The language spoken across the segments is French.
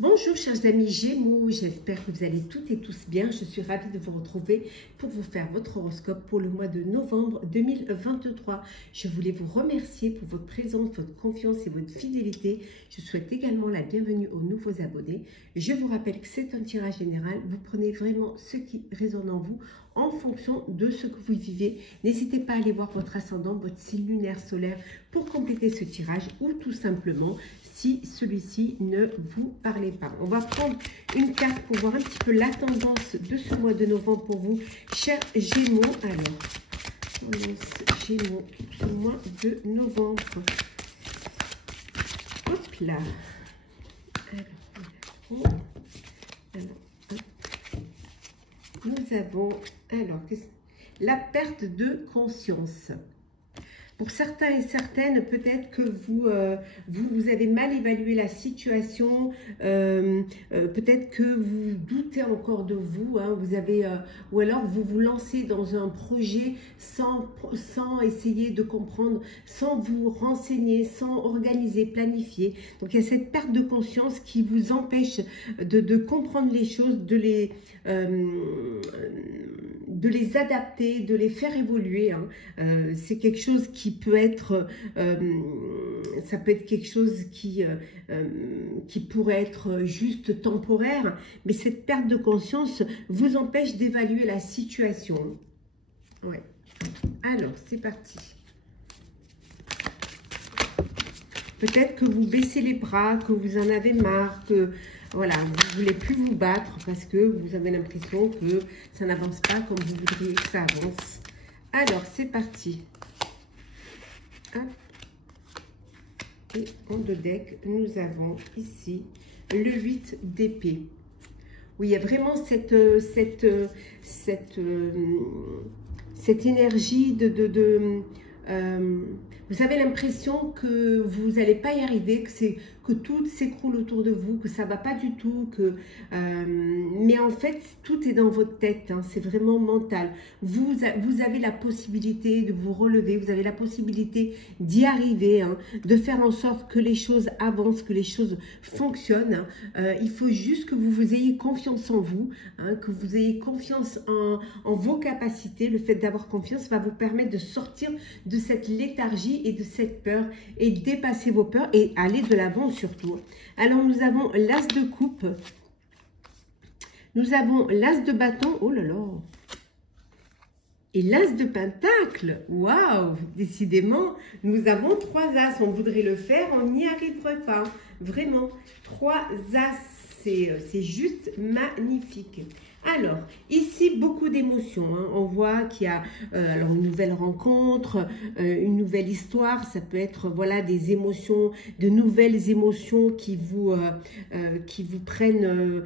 Bonjour chers amis Gémeaux, j'espère que vous allez toutes et tous bien. Je suis ravie de vous retrouver pour vous faire votre horoscope pour le mois de novembre 2023. Je voulais vous remercier pour votre présence, votre confiance et votre fidélité. Je souhaite également la bienvenue aux nouveaux abonnés. Je vous rappelle que c'est un tirage général. Vous prenez vraiment ce qui résonne en vous en fonction de ce que vous vivez. N'hésitez pas à aller voir votre ascendant, votre signe lunaire solaire pour compléter ce tirage ou tout simplement si celui-ci ne vous parlait pas. On va prendre une carte pour voir un petit peu la tendance de ce mois de novembre pour vous, chers Gémeaux. Alors, Gémeaux, ce mois de novembre. Hop là. Nous avons la perte de conscience. Pour certains et certaines, peut-être que vous avez mal évalué la situation, peut-être que vous doutez encore de vous, hein, ou alors vous vous lancez dans un projet sans essayer de comprendre, sans vous renseigner, sans organiser, planifier. Donc il y a cette perte de conscience qui vous empêche de comprendre les choses, de les adapter, de les faire évoluer. Hein. C'est quelque chose qui peut être, ça peut être quelque chose qui pourrait être juste temporaire, mais cette perte de conscience vous empêche d'évaluer la situation. Ouais. Alors, c'est parti. Peut-être que vous baissez les bras, que vous en avez marre, que voilà, vous ne voulez plus vous battre parce que vous avez l'impression que ça n'avance pas comme vous voudriez que ça avance. Alors, c'est parti. Hop. Et en deux decks, nous avons ici le 8 d'épée. Oui, il y a vraiment cette énergie vous avez l'impression que vous n'allez pas y arriver, que tout s'écroule autour de vous, que ça ne va pas du tout, mais en fait, tout est dans votre tête, hein, c'est vraiment mental. Vous avez la possibilité de vous relever, vous avez la possibilité d'y arriver, hein, de faire en sorte que les choses avancent, que les choses fonctionnent. Il faut juste que vous ayez confiance en vous, hein, que vous ayez confiance en vos capacités. Le fait d'avoir confiance va vous permettre de sortir de cette léthargie et de cette peur et dépasser vos peurs et aller de l'avant surtout. Alors nous avons l'as de coupe, nous avons l'as de bâton, oh là là, et l'as de pentacle. Waouh, décidément nous avons trois as. On voudrait le faire, on n'y arriverait pas, vraiment. Trois as, c'est juste magnifique. Alors, ici, beaucoup d'émotions. Hein. On voit qu'il y a alors une nouvelle rencontre, une nouvelle histoire. Ça peut être voilà, des émotions, de nouvelles émotions qui vous prennent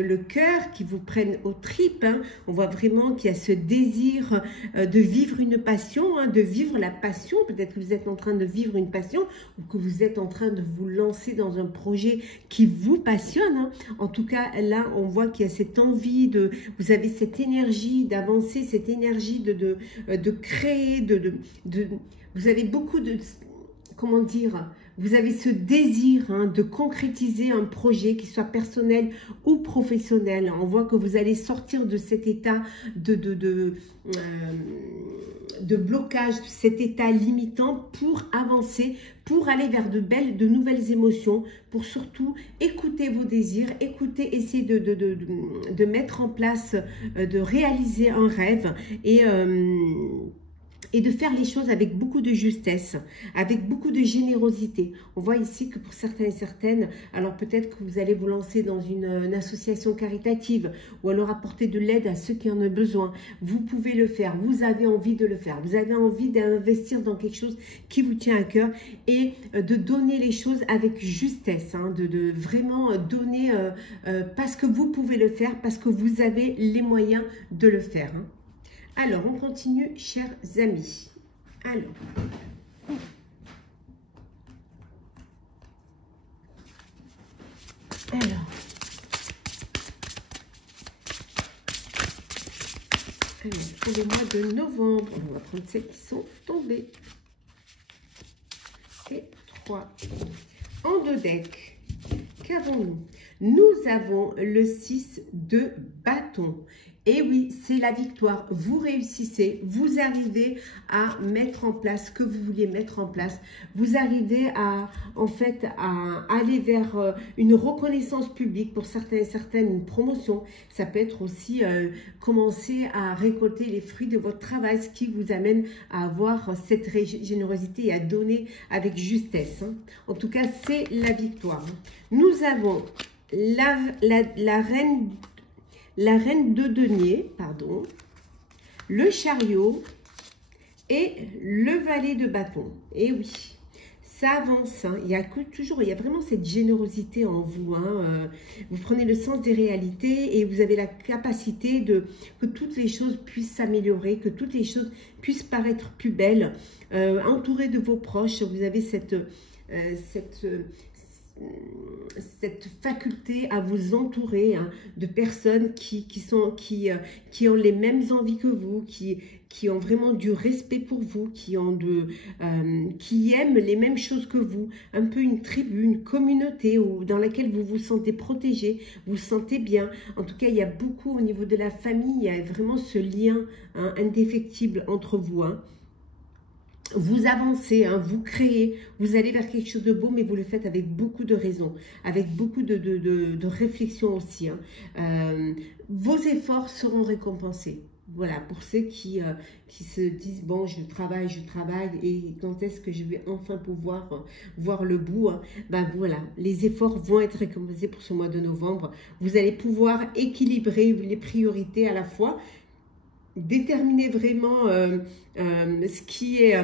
le cœur, qui vous prennent aux tripes. Hein. On voit vraiment qu'il y a ce désir de vivre une passion, hein, de vivre la passion. Peut-être que vous êtes en train de vivre une passion ou que vous êtes en train de vous lancer dans un projet qui vous passionne. Hein. En tout cas, là, on voit qu'il y a cette envie vous avez cette énergie d'avancer, cette énergie de créer, vous avez beaucoup de, comment dire, vous avez ce désir, hein, de concrétiser un projet, qui soit personnel ou professionnel. On voit que vous allez sortir de cet état de blocage, de cet état limitant pour avancer, pour aller vers de nouvelles émotions, pour surtout écouter vos désirs, essayer de mettre en place, de réaliser un rêve et de faire les choses avec beaucoup de justesse, avec beaucoup de générosité. On voit ici que pour certains et certaines, alors peut-être que vous allez vous lancer dans une association caritative ou alors apporter de l'aide à ceux qui en ont besoin. Vous pouvez le faire, vous avez envie de le faire, vous avez envie d'investir dans quelque chose qui vous tient à cœur et de donner les choses avec justesse, hein, de vraiment donner parce que vous pouvez le faire, parce que vous avez les moyens de le faire. Hein. Alors, on continue, chers amis. Alors, pour le mois de novembre, on va prendre celles qui sont tombées. Et 3. En deux decks. qu'avons-nous? Nous avons le 6 de bâton. Et oui, c'est la victoire. Vous réussissez, vous arrivez à mettre en place ce que vous vouliez mettre en place. Vous arrivez à, en fait, à aller vers une reconnaissance publique pour certains et certaines, une promotion. Ça peut être aussi commencer à récolter les fruits de votre travail, ce qui vous amène à avoir cette générosité et à donner avec justesse. Hein. En tout cas, c'est la victoire. Nous avons la reine de denier, pardon, le chariot et le valet de bâton. Et oui, ça avance. Hein. Il y a vraiment cette générosité en vous. Hein. Vous prenez le sens des réalités et vous avez la capacité que toutes les choses puissent s'améliorer, que toutes les choses puissent paraître plus belles. Entouré de vos proches, vous avez cette faculté à vous entourer hein, de personnes qui ont les mêmes envies que vous, qui ont vraiment du respect pour vous, qui aiment les mêmes choses que vous, un peu une tribu, une communauté dans laquelle vous vous sentez protégé, vous vous sentez bien. En tout cas, il y a beaucoup au niveau de la famille, il y a vraiment ce lien hein, indéfectible entre vous. Hein. Vous avancez, hein, vous créez, vous allez vers quelque chose de beau, mais vous le faites avec beaucoup de raison, avec beaucoup de réflexion aussi. Hein. Vos efforts seront récompensés. Voilà, pour ceux qui se disent, bon, je travaille, et quand est-ce que je vais enfin pouvoir voir le bout hein, ben voilà, les efforts vont être récompensés pour ce mois de novembre. Vous allez pouvoir équilibrer les priorités à la fois, déterminer vraiment ce qui est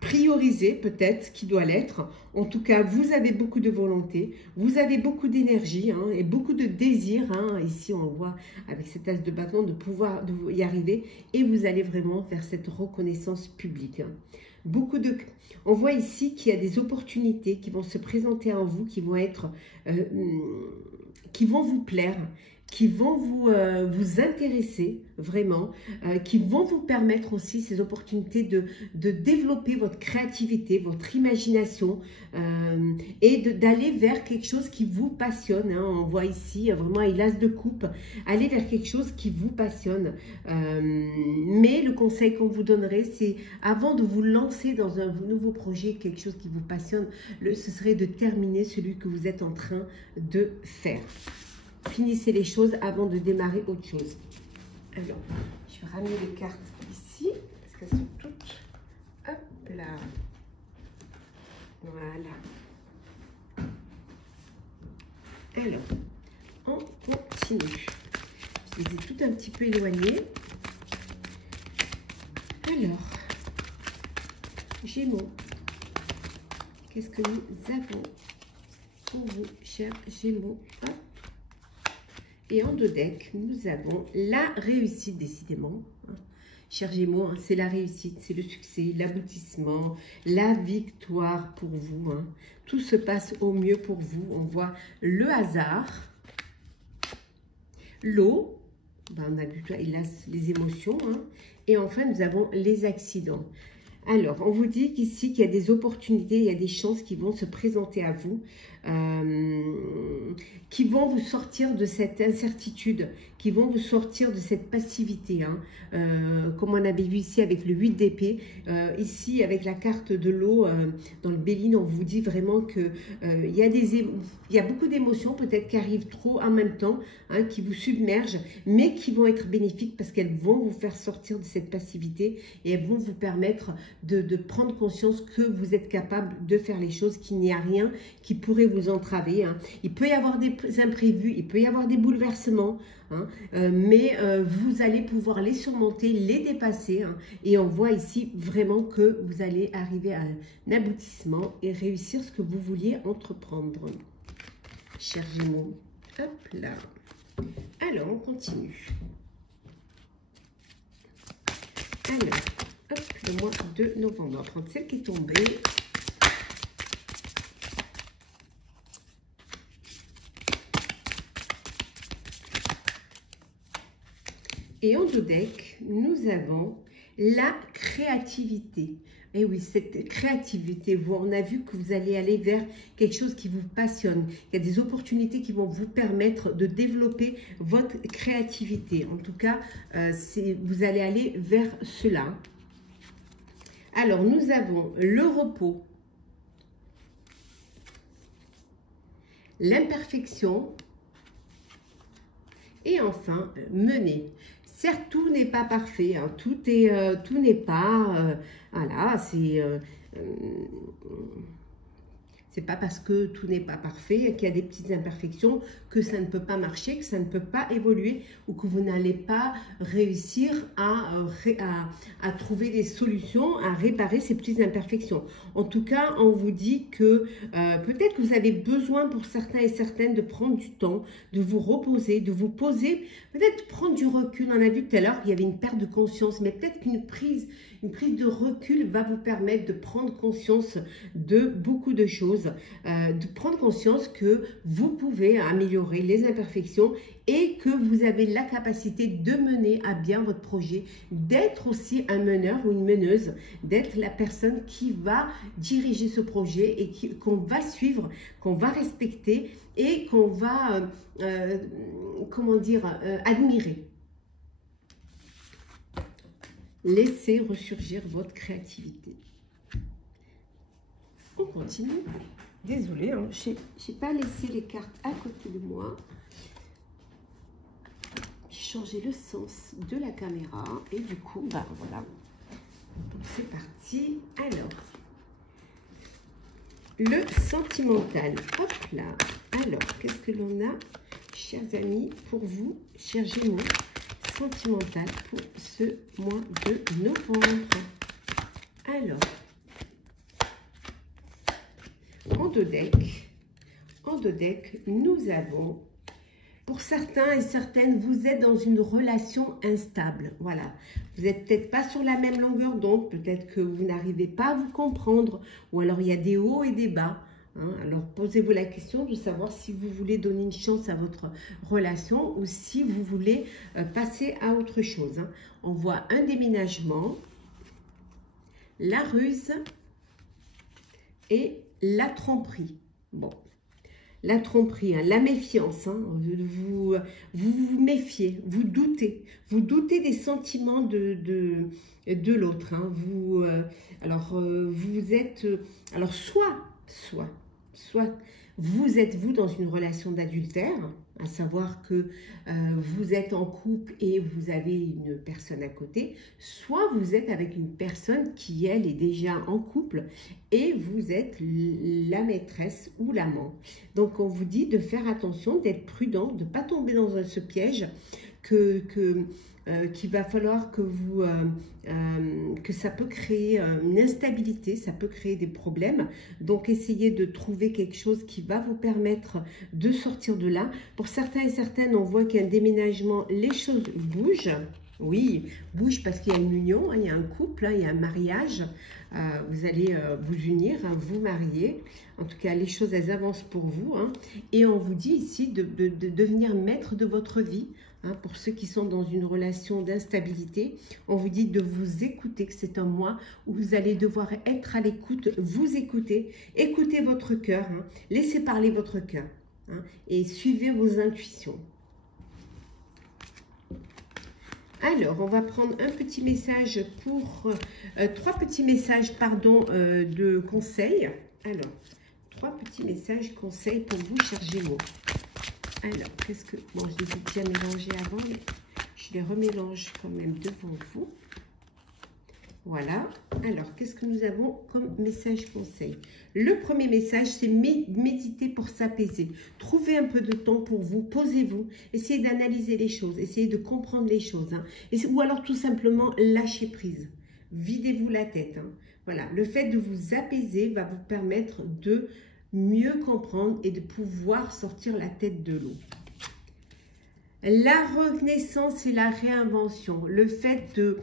priorisé, peut-être, ce qui doit l'être. En tout cas, vous avez beaucoup de volonté, vous avez beaucoup d'énergie hein, et beaucoup de désir. Hein. Ici, on voit avec cet as de bâton de pouvoir y arriver et vous allez vraiment vers cette reconnaissance publique. Hein. On voit ici qu'il y a des opportunités qui vont se présenter en vous, qui vont vous plaire, qui vont vous intéresser vraiment, qui vont vous permettre aussi ces opportunités de développer votre créativité, votre imagination et d'aller vers quelque chose qui vous passionne. Hein. On voit ici vraiment l'as de coupe, aller vers quelque chose qui vous passionne. Mais le conseil qu'on vous donnerait, c'est avant de vous lancer dans un nouveau projet, quelque chose qui vous passionne, ce serait de terminer celui que vous êtes en train de faire. Finissez les choses avant de démarrer autre chose. Alors, je vais ramener les cartes ici, parce qu'elles sont toutes, hop là, voilà. Alors, on continue. Je les ai toutes un petit peu éloignées. Alors, Gémeaux, qu'est-ce que nous avons pour vous, chers Gémeaux? Hop. Et en 2 decks, nous avons la réussite, décidément. Hein. Chers Gémeaux, hein, c'est la réussite, c'est le succès, l'aboutissement, la victoire pour vous. Hein. Tout se passe au mieux pour vous. On voit le hasard, l'eau, ben, on a vu les émotions. Hein. Et enfin, nous avons les accidents. Alors, on vous dit qu'ici, qu'il y a des opportunités, il y a des chances qui vont se présenter à vous, qui vont vous sortir de cette incertitude, qui vont vous sortir de cette passivité. Hein. Comme on avait vu ici avec le 8 d'épée, ici avec la carte de l'eau, dans le Béline, on vous dit vraiment qu'il y a beaucoup d'émotions peut-être qui arrivent trop en même temps, hein, qui vous submergent, mais qui vont être bénéfiques parce qu'elles vont vous faire sortir de cette passivité et elles vont vous permettre de prendre conscience que vous êtes capable de faire les choses, qu'il n'y a rien qui pourrait vous entraver. Hein. Il peut y avoir des imprévus, il peut y avoir des bouleversements, hein, mais vous allez pouvoir les surmonter, les dépasser. Hein, et on voit ici vraiment que vous allez arriver à un aboutissement et réussir ce que vous vouliez entreprendre. Chers Gémeaux, hop là. Alors, on continue. Alors, hop, le mois de novembre. On va prendre celle qui est tombée. Et en 2 decks, nous avons la créativité. Et oui, cette créativité, on a vu que vous allez aller vers quelque chose qui vous passionne. Il y a des opportunités qui vont vous permettre de développer votre créativité. En tout cas, vous allez aller vers cela. Alors, nous avons le repos, l'imperfection et enfin, mener. Certes, tout n'est pas parfait, hein, tout n'est pas, voilà, c'est pas parce que tout n'est pas parfait, qu'il y a des petites imperfections, que ça ne peut pas marcher, que ça ne peut pas évoluer ou que vous n'allez pas réussir à trouver des solutions, à réparer ces petites imperfections. En tout cas, on vous dit que peut-être que vous avez besoin pour certains et certaines de prendre du temps, de vous reposer, de vous poser, peut-être prendre du recul. On a vu tout à l'heure qu'il y avait une perte de conscience, mais peut-être qu'une prise de recul va vous permettre de prendre conscience de beaucoup de choses, de prendre conscience que vous pouvez améliorer les imperfections et que vous avez la capacité de mener à bien votre projet, d'être aussi un meneur ou une meneuse, d'être la personne qui va diriger ce projet et qu'on va suivre, qu'on va respecter et qu'on va, comment dire, admirer. Laissez ressurgir votre créativité. On continue. Désolée, hein, je n'ai pas laissé les cartes à côté de moi. J'ai changé le sens de la caméra et du coup, bah voilà. C'est parti. Alors, le sentimental. Hop là. Alors, qu'est-ce que l'on a, chers amis, pour vous, chers Gémeaux, sentimental pour ce mois de novembre. Alors, en deux decks, nous avons, pour certains et certaines, vous êtes dans une relation instable. Voilà, vous n'êtes peut-être pas sur la même longueur d'onde, peut-être que vous n'arrivez pas à vous comprendre, ou alors il y a des hauts et des bas. Hein, alors, posez-vous la question de savoir si vous voulez donner une chance à votre relation ou si vous voulez passer à autre chose. Hein. On voit un déménagement, la ruse et la tromperie. Bon, la tromperie, hein, la méfiance, hein, vous méfiez, vous doutez des sentiments de l'autre. Hein, vous êtes, alors soit vous êtes dans une relation d'adultère, à savoir que vous êtes en couple et vous avez une personne à côté, soit vous êtes avec une personne qui, elle, est déjà en couple et vous êtes la maîtresse ou l'amant. Donc, on vous dit de faire attention, d'être prudent, de ne pas tomber dans ce piège qu'il va falloir que ça peut créer une instabilité, ça peut créer des problèmes. Donc, essayez de trouver quelque chose qui va vous permettre de sortir de là. Pour certains et certaines, on voit qu'il y a un déménagement, les choses bougent. Oui, bougent parce qu'il y a une union, hein, il y a un couple, hein, il y a un mariage. Vous allez vous unir, hein, vous marier. En tout cas, les choses, elles avancent pour vous. Hein. Et on vous dit ici de devenir maître de votre vie. Hein, pour ceux qui sont dans une relation d'instabilité, on vous dit de vous écouter, que c'est un mois où vous allez devoir être à l'écoute, vous écouter, écoutez votre cœur, hein, laissez parler votre cœur hein, et suivez vos intuitions. Alors, on va prendre un petit message pour... trois petits messages, pardon, de conseils. Alors, trois petits messages conseils pour vous, chers Gémeaux. Alors, qu'est-ce que... Bon, je les ai déjà mélangés avant, mais je les remélange quand même devant vous. Voilà. Alors, qu'est-ce que nous avons comme message conseil? Le premier message, c'est méditer pour s'apaiser. Trouvez un peu de temps pour vous, posez-vous, essayez d'analyser les choses, essayez de comprendre les choses. Hein. Ou alors, tout simplement, lâchez prise. Videz-vous la tête. Hein. Voilà. Le fait de vous apaiser va vous permettre de mieux comprendre et de pouvoir sortir la tête de l'eau. La renaissance et la réinvention, le fait de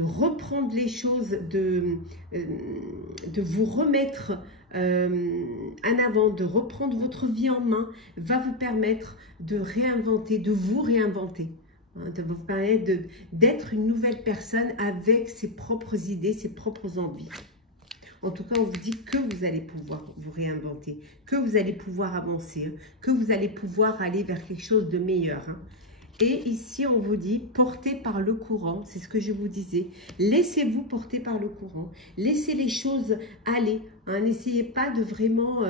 reprendre les choses, de vous remettre en avant, de reprendre votre vie en main, va vous permettre de réinventer, de vous réinventer. hein, ça va vous permettre d'être une nouvelle personne avec ses propres idées, ses propres envies. En tout cas, on vous dit que vous allez pouvoir vous réinventer, que vous allez pouvoir avancer, hein, que vous allez pouvoir aller vers quelque chose de meilleur. Hein. Et ici, on vous dit, portez par le courant, c'est ce que je vous disais. Laissez-vous porter par le courant. Laissez les choses aller. Hein. N'essayez pas de vraiment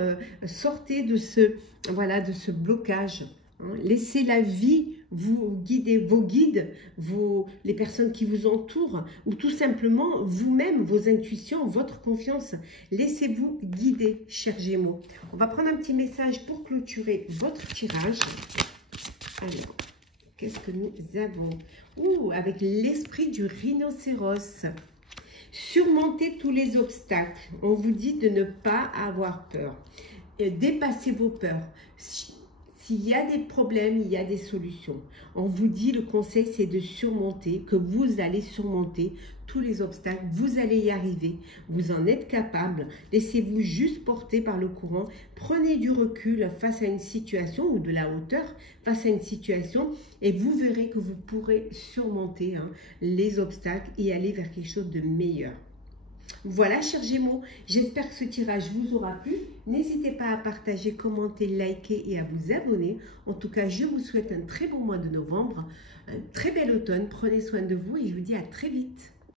sortir de ce blocage. Hein. Laissez la vie vous guider, vos guides, les personnes qui vous entourent, ou tout simplement vous-même, vos intuitions, votre confiance. Laissez-vous guider, chers Gémeaux. On va prendre un petit message pour clôturer votre tirage. Alors, qu'est-ce que nous avons? Ouh, avec l'esprit du rhinocéros. Surmontez tous les obstacles. On vous dit de ne pas avoir peur. Dépassez vos peurs. S'il y a des problèmes, il y a des solutions. On vous dit, le conseil, c'est de surmonter, que vous allez surmonter tous les obstacles. Vous allez y arriver. Vous en êtes capable. Laissez-vous juste porter par le courant. Prenez du recul face à une situation ou de la hauteur face à une situation et vous verrez que vous pourrez surmonter les obstacles et aller vers quelque chose de meilleur. Voilà, chers Gémeaux, j'espère que ce tirage vous aura plu. N'hésitez pas à partager, commenter, liker et à vous abonner. En tout cas, je vous souhaite un très bon mois de novembre, un très bel automne. Prenez soin de vous et je vous dis à très vite.